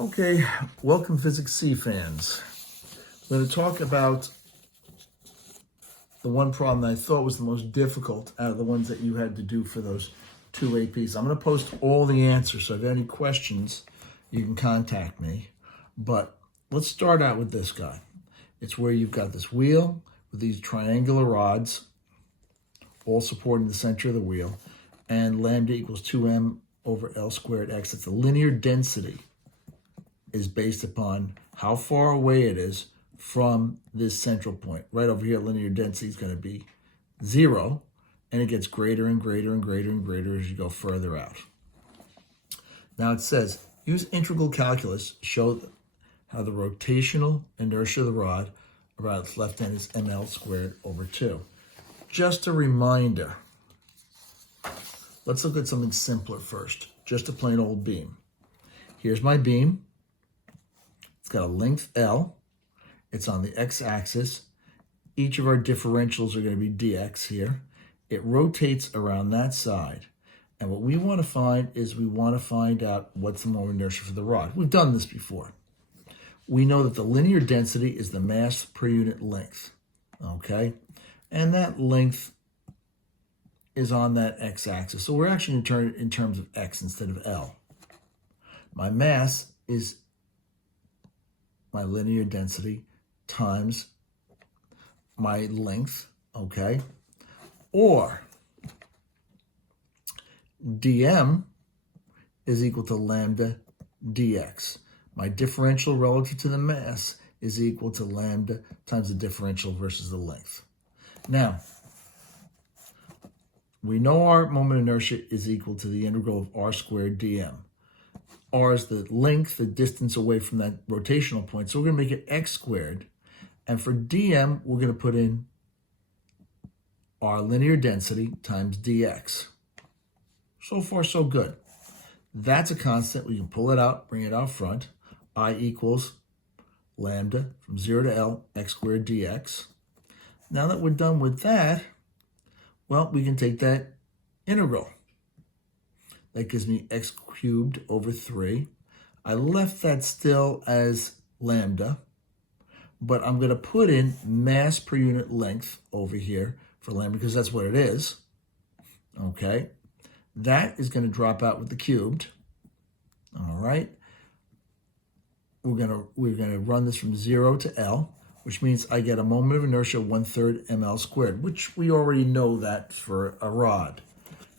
Okay, welcome Physics C fans. We're going to talk about the one problem that I thought was the most difficult out of the ones that you had to do for those two APs. I'm going to post all the answers, so if you have any questions, you can contact me. But let's start out with this guy. It's where you've got this wheel with these triangular rods, all supporting the center of the wheel, and lambda equals 2m over L squared x. It's the linear density is based upon how far away it is from this central point. Right over here, linear density is going to be 0, and it gets greater and greater and greater and greater as you go further out. Now it says, use integral calculus, show how the rotational inertia of the rod around its left end is ml squared over 2. Just a reminder, let's look at something simpler first, just a plain old beam. Here's my beam. It's got a length L. It's on the x-axis. Each of our differentials are going to be dx here. It rotates around that side. And what we want to find is we want to find out what's the moment of inertia for the rod. We've done this before. We know that the linear density is the mass per unit length, okay? And that length is on that x-axis. So we're actually in terms of x instead of L. My mass is my linear density times my length, okay? Or dm is equal to lambda dx. My differential relative to the mass is equal to lambda times the differential versus the length. Now, we know our moment of inertia is equal to the integral of r squared dm. R is the length, the distance away from that rotational point. So we're going to make it x squared. And for dm, we're going to put in our linear density times dx. So far, so good. That's a constant. We can pull it out, bring it out front. I equals lambda from 0 to L, x squared dx. Now that we're done with that, well, we can take that integral. That gives me x cubed over 3. I left that still as lambda, but I'm going to put in mass per unit length over here for lambda because that's what it is. Okay, that is going to drop out with the cubed. All right, we're going to run this from 0 to L, which means I get a moment of inertia 1/3 ml squared, which we already know that for a rod.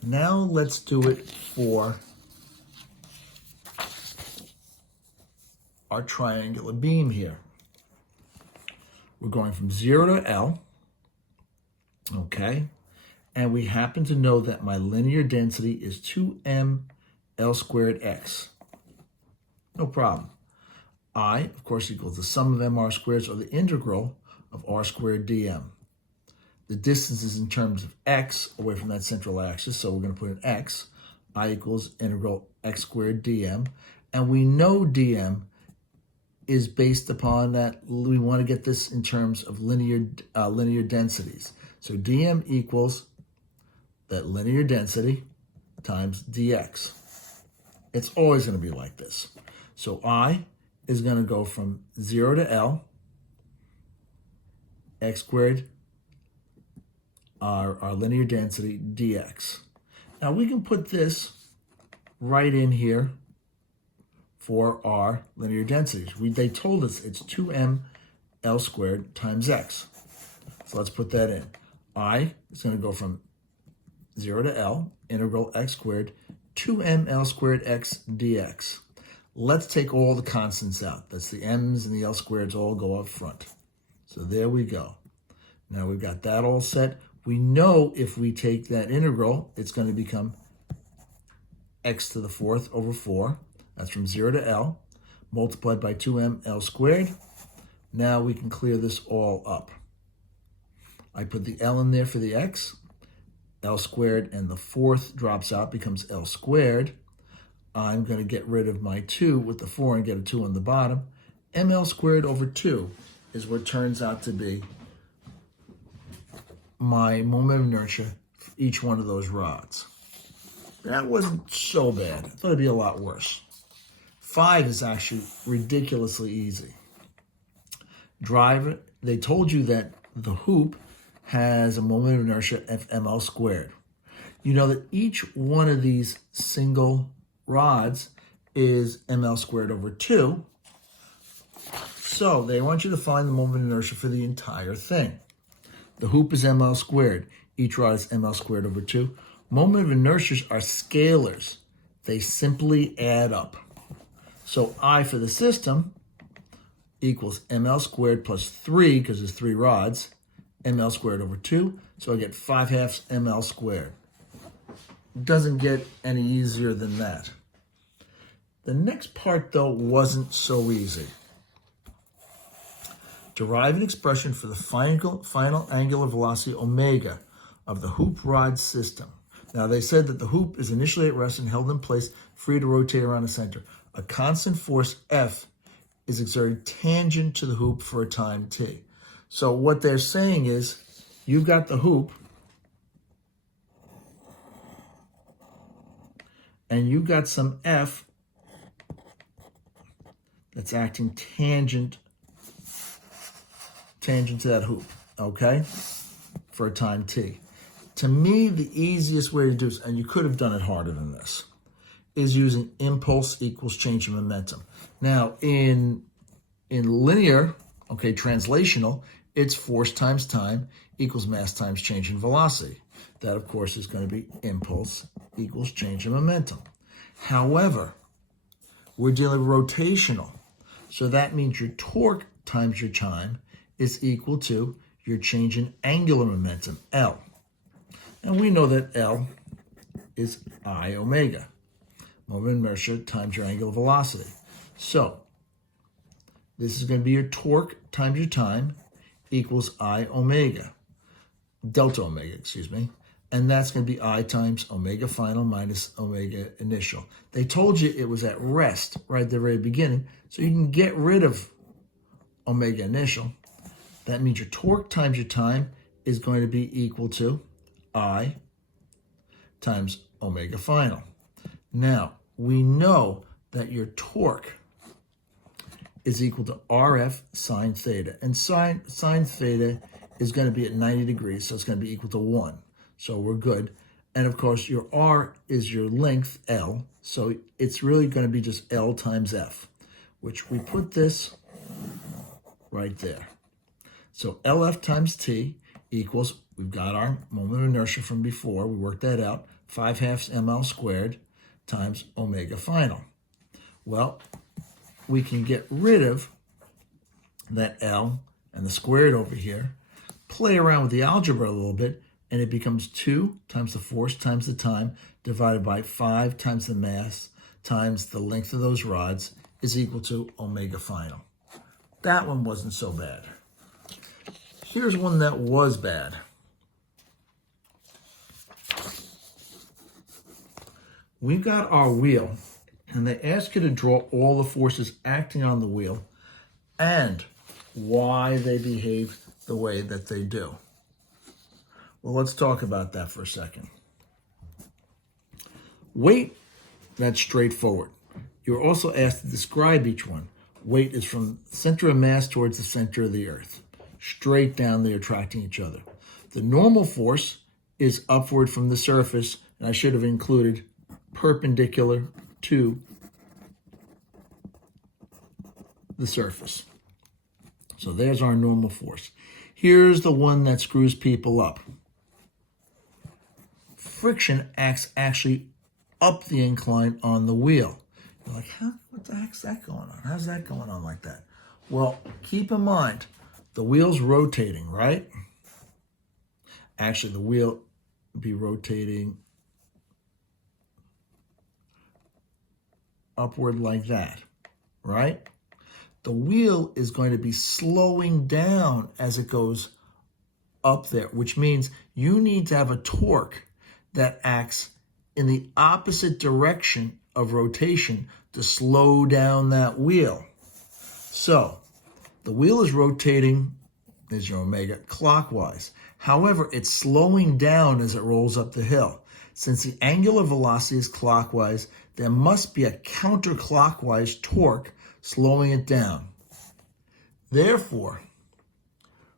Now let's do it for our triangular beam here. We're going from 0 to L, okay? And we happen to know that my linear density is 2m L squared x. No problem. I, of course, equals the sum of mr squareds, or the integral of r squared dm. The distance is in terms of x away from that central axis, so we're going to put in x. I equals integral x squared dm. And we know dm is based upon that. We want to get this in terms of linear densities. So dm equals that linear density times dx. It's always going to be like this. So I is going to go from 0 to L, x squared, our linear density dx. Now we can put this right in here for our linear densities. They told us it's 2m L squared times x. So let's put that in. I is going to go from 0 to L, integral x squared, 2m L squared x dx. Let's take all the constants out. That's the m's and the L squareds all go up front. So there we go. Now we've got that all set. We know if we take that integral, it's going to become x to the 4th over 4. That's from 0 to L, multiplied by 2m L squared. Now we can clear this all up. I put the L in there for the x, L squared, and the 4th drops out, becomes L squared. I'm going to get rid of my 2 with the 4 and get a 2 on the bottom. ml squared over 2 is what turns out to be my moment of inertia for each one of those rods. That wasn't so bad. I thought it'd be a lot worse. 5 is actually ridiculously easy. They told you that the hoop has a moment of inertia of ml squared. You know that each one of these single rods is ml squared over 2. So they want you to find the moment of inertia for the entire thing. The hoop is ml squared. Each rod is ml squared over 2. Moment of inertias are scalars. They simply add up. So I for the system equals ml squared plus 3, because there's 3 rods, ml squared over 2. So I get 5/2 ml squared. Doesn't get any easier than that. The next part, though, wasn't so easy. Derive an expression for the final angular velocity omega of the hoop rod system. Now, they said that the hoop is initially at rest and held in place, free to rotate around the center. A constant force, F, is exerted tangent to the hoop for a time t. So what they're saying is, you've got the hoop, and you've got some F that's acting tangent to that hoop, okay, for a time t. To me, the easiest way to do this, and you could have done it harder than this, is using impulse equals change in momentum. Now, in linear, okay, translational, it's force times time equals mass times change in velocity. That, of course, is going to be impulse equals change in momentum. However, we're dealing with rotational. So that means your torque times your time is equal to your change in angular momentum, L. And we know that L is I omega, moment of inertia times your angular velocity. So this is going to be your torque times your time equals I omega, delta omega, excuse me. And that's going to be I times omega final minus omega initial. They told you it was at rest right at the very beginning, so you can get rid of omega initial. That means your torque times your time is going to be equal to I times omega final. Now, we know that your torque is equal to RF sine theta. And sine theta is going to be at 90 degrees, so it's going to be equal to 1. So we're good. And of course, your R is your length, L. So it's really going to be just L times F, which we put this right there. So LF times T equals, we've got our moment of inertia from before, we worked that out, 5/2 ml squared times omega final. Well, we can get rid of that L and the squared over here, play around with the algebra a little bit, and it becomes 2 times the force times the time divided by 5 times the mass times the length of those rods is equal to omega final. That one wasn't so bad. Here's one that was bad. We've got our wheel, and they ask you to draw all the forces acting on the wheel and why they behave the way that they do. Well, let's talk about that for a second. Weight, that's straightforward. You're also asked to describe each one. Weight is from center of mass towards the center of the earth. Straight down, they're attracting each other. The normal force is upward from the surface, and I should have included perpendicular to the surface. So there's our normal force. Here's the one that screws people up. Friction acts actually up the incline on the wheel. You're like, what the heck's that going on? How's that going on like that? Well, keep in mind, the wheel's rotating, right? Actually, the wheel be rotating upward like that, right? The wheel is going to be slowing down as it goes up there, which means you need to have a torque that acts in the opposite direction of rotation to slow down that wheel. So the wheel is rotating, there's your omega, clockwise. However, it's slowing down as it rolls up the hill. Since the angular velocity is clockwise, there must be a counterclockwise torque slowing it down. Therefore,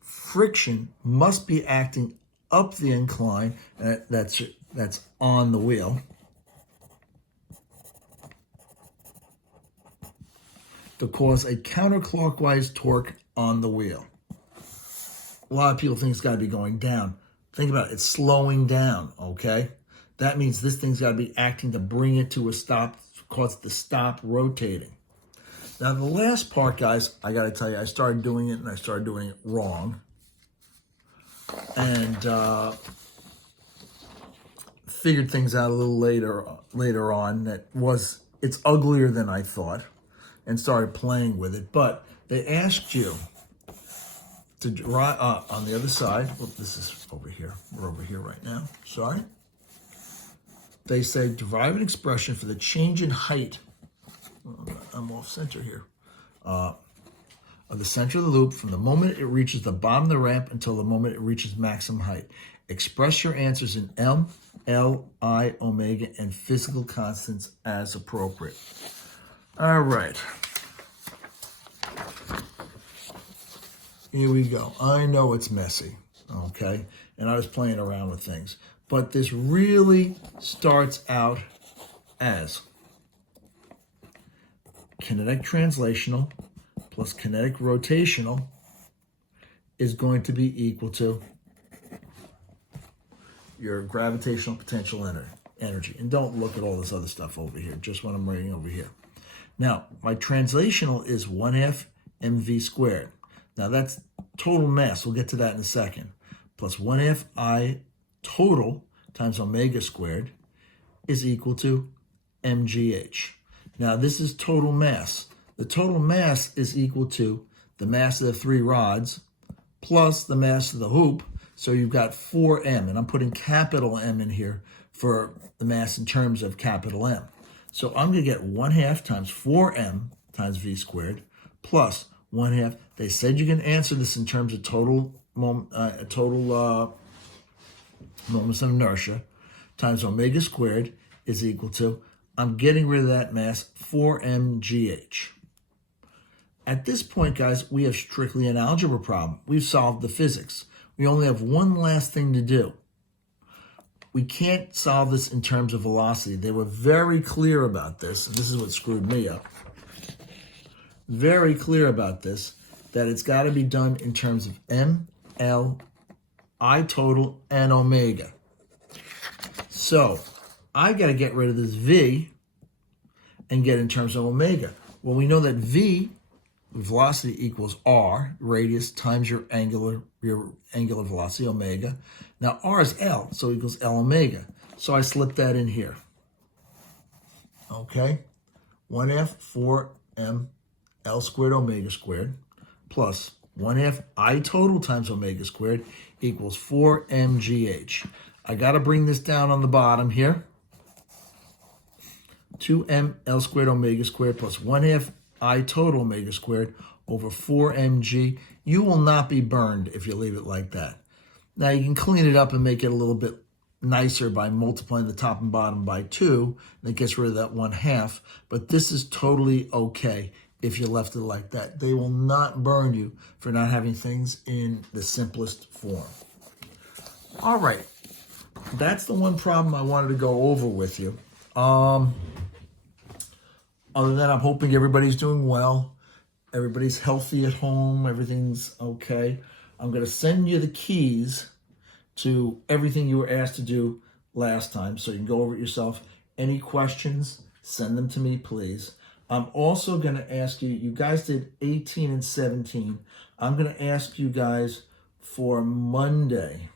friction must be acting up the incline, that's on the wheel, to cause a counterclockwise torque on the wheel. A lot of people think it's got to be going down. Think about it, it's slowing down, okay? That means this thing's got to be acting to bring it to a stop, cause it to stop rotating. Now, the last part, guys, I got to tell you, I started doing it and I started doing it wrong. And figured things out a little later on that it's uglier than I thought, and started playing with it. But they asked you to drive on the other side. Well, this is over here. We're over here right now. Sorry. They say derive an expression for the change in height. I'm off center here. Of the center of the loop from the moment it reaches the bottom of the ramp until the moment it reaches maximum height. Express your answers in M, L, I, omega, and physical constants as appropriate. All right. Here we go. I know it's messy, okay? And I was playing around with things. But this really starts out as kinetic translational plus kinetic rotational is going to be equal to your gravitational potential energy. And don't look at all this other stuff over here, just what I'm writing over here. Now, my translational is 1/2 mv squared. Now, that's total mass. We'll get to that in a second. Plus 1/2 I total times omega squared is equal to mgh. Now, this is total mass. The total mass is equal to the mass of the 3 rods plus the mass of the hoop. So you've got 4m, and I'm putting capital M in here for the mass in terms of capital M. So I'm going to get 1/2 times 4m times v squared plus 1/2. They said you can answer this in terms of total moments of inertia times omega squared is equal to, I'm getting rid of that mass, 4mgh. At this point, guys, we have strictly an algebra problem. We've solved the physics. We only have one last thing to do. We can't solve this in terms of velocity. They were very clear about this, and this is what screwed me up. Very clear about this, that it's got to be done in terms of M, L, I total, and omega. So I got to get rid of this V and get in terms of omega. Well, we know that V, velocity, equals R, radius, times your angular velocity, omega. Now R is L, so it equals L omega. So I slip that in here. Okay? 1/2 4m L squared omega squared plus 1/2 I total times omega squared equals 4mgh. I got to bring this down on the bottom here. 2m L squared omega squared plus 1/2 I total omega squared over 4mg. You will not be burned if you leave it like that. Now you can clean it up and make it a little bit nicer by multiplying the top and bottom by 2, and it gets rid of that 1/2. But this is totally okay if you left it like that. They will not burn you for not having things in the simplest form. All right, that's the one problem I wanted to go over with you. Other than that, I'm hoping everybody's doing well. Everybody's healthy at home. Everything's okay. I'm going to send you the keys to everything you were asked to do last time, so you can go over it yourself. Any questions, send them to me, please. I'm also going to ask you, you guys did 18 and 17. I'm going to ask you guys for Monday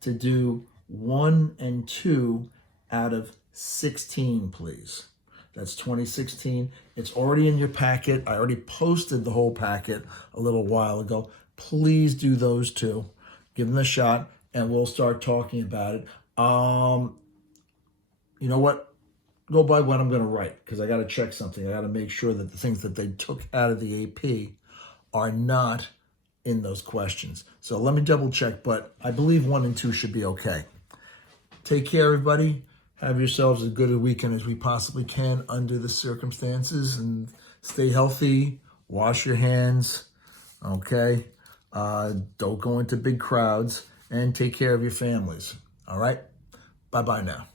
to do 1 and 2 out of 16, please. That's 2016. It's already in your packet. I already posted the whole packet a little while ago. Please do those 2. Give them a shot, and we'll start talking about it. You know what? Go by what I'm going to write, because I got to check something. I got to make sure that the things that they took out of the AP are not in those questions. So let me double check, but I believe 1 and 2 should be okay. Take care, everybody. Have yourselves as good a weekend as we possibly can under the circumstances, and stay healthy. Wash your hands, okay? Don't go into big crowds, and take care of your families, all right? Bye-bye now.